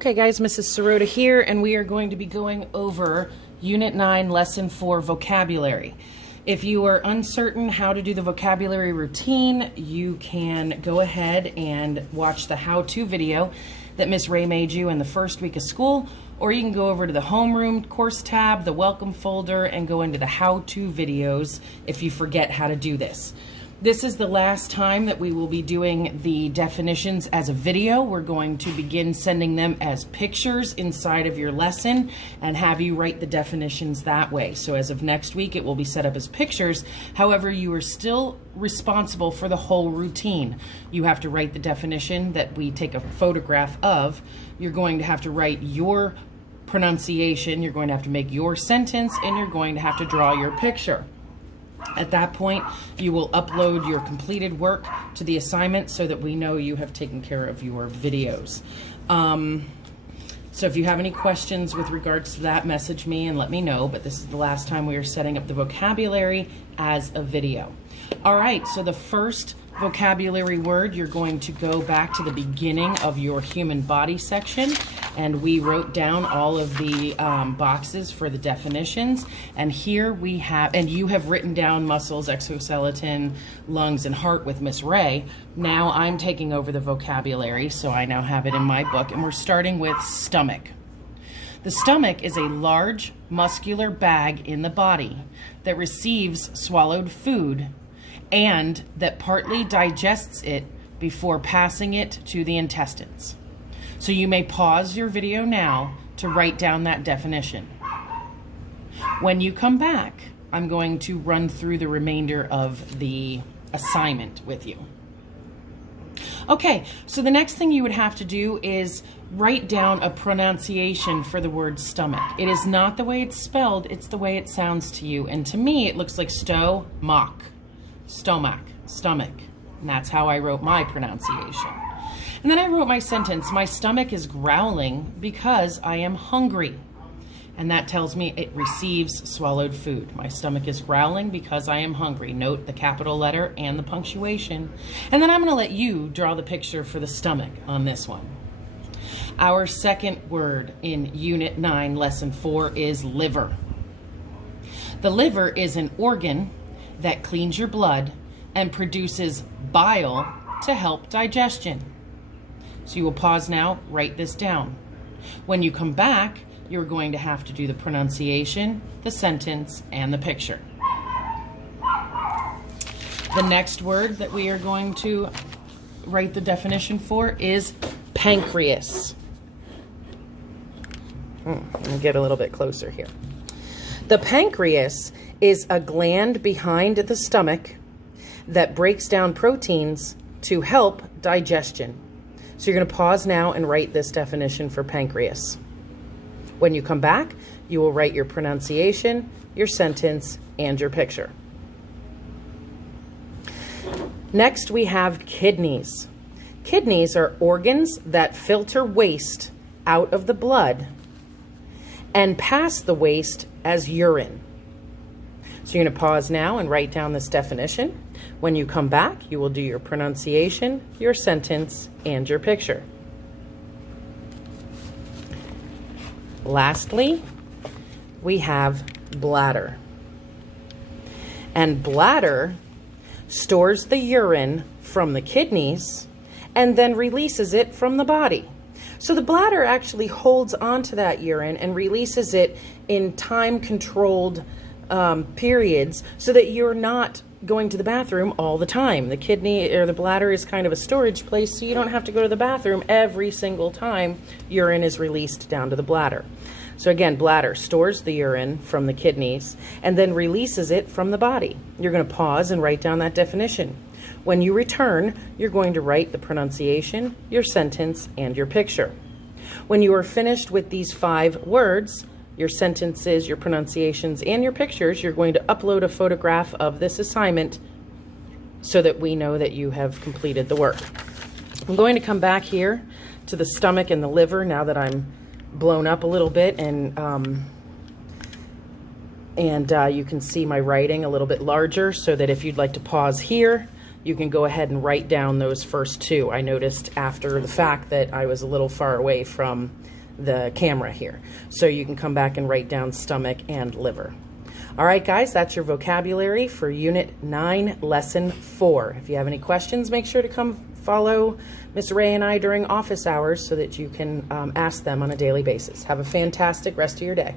Okay guys, Mrs. Sirota here, and we are going to be going over Unit 9, Lesson 4, Vocabulary. If you are uncertain how to do the vocabulary routine, you can go ahead and watch the how-to video that Miss Ray made you in the first week of school, or you can go over to the homeroom course tab, the welcome folder, and go into the how-to videos if you forget how to do this. This is the last time that we will be doing the definitions as a video. We're going to begin sending them as pictures inside of your lesson and have you write the definitions that way. So as of next week, it will be set up as pictures. However, you are still responsible for the whole routine. You have to write the definition that we take a photograph of. You're going to have to write your pronunciation. You're going to have to make your sentence, and you're going to have to draw your picture. At that point, you will upload your completed work to the assignment so that we know you have taken care of your videos. So if you have any questions with regards to that, message me and let me know, but this is the last time we are setting up the vocabulary as a video. All right, so the first vocabulary word, you're going to go back to the beginning of your human body section, and we wrote down all of the boxes for the definitions, and here we have, and you have written down muscles, exoskeleton, lungs, and heart with Miss Ray. Now I'm taking over the vocabulary, so I now have it in my book, and we're starting with stomach. The stomach is a large muscular bag in the body that receives swallowed food and that partly digests it before passing it to the intestines. So you may pause your video now to write down that definition. When you come back, I'm going to run through the remainder of the assignment with you. Okay, so the next thing you would have to do is write down a pronunciation for the word stomach. It is not the way it's spelled, it's the way it sounds to you. And to me, it looks like stomach. Stomach, stomach, and that's how I wrote my pronunciation. And then I wrote my sentence, my stomach is growling because I am hungry. And that tells me it receives swallowed food. My stomach is growling because I am hungry. Note the capital letter and the punctuation. And then I'm gonna let you draw the picture for the stomach on this one. Our second word in Unit 9, Lesson 4 is liver. The liver is an organ that cleans your blood and produces bile to help digestion. So you will pause now, write this down. When you come back, you're going to have to do the pronunciation, the sentence, and the picture. The next word that we are going to write the definition for is pancreas. Let me get a little bit closer here. The pancreas is a gland behind the stomach that breaks down proteins to help digestion. So you're going to pause now and write this definition for pancreas. When you come back, you will write your pronunciation, your sentence, and your picture. Next, we have kidneys. Kidneys are organs that filter waste out of the blood and pass the waste as urine. So you're going to pause now and write down this definition. When you come back, you will do your pronunciation, your sentence, and your picture. Lastly, we have bladder. And bladder stores the urine from the kidneys and then releases it from the body. So the bladder actually holds onto that urine and releases it in time-controlled periods so that you're not going to the bathroom all the time. The kidney or the bladder is kind of a storage place, so you don't have to go to the bathroom every single time urine is released down to the bladder. So again, bladder stores the urine from the kidneys and then releases it from the body. You're going to pause and write down that definition. When you return, you're going to write the pronunciation, your sentence, and your picture. When you are finished with these 5 words, your sentences, your pronunciations, and your pictures, you're going to upload a photograph of this assignment so that we know that you have completed the work. I'm going to come back here to the stomach and the liver now that I'm blown up a little bit, and you can see my writing a little bit larger, so that if you'd like to pause here, you can go ahead and write down those first two. I noticed after the fact that I was a little far away from the camera here. So you can come back and write down stomach and liver. All right, guys, that's your vocabulary for Unit 9, Lesson 4. If you have any questions, make sure to come follow Miss Ray and I during office hours so that you can ask them on a daily basis. Have a fantastic rest of your day.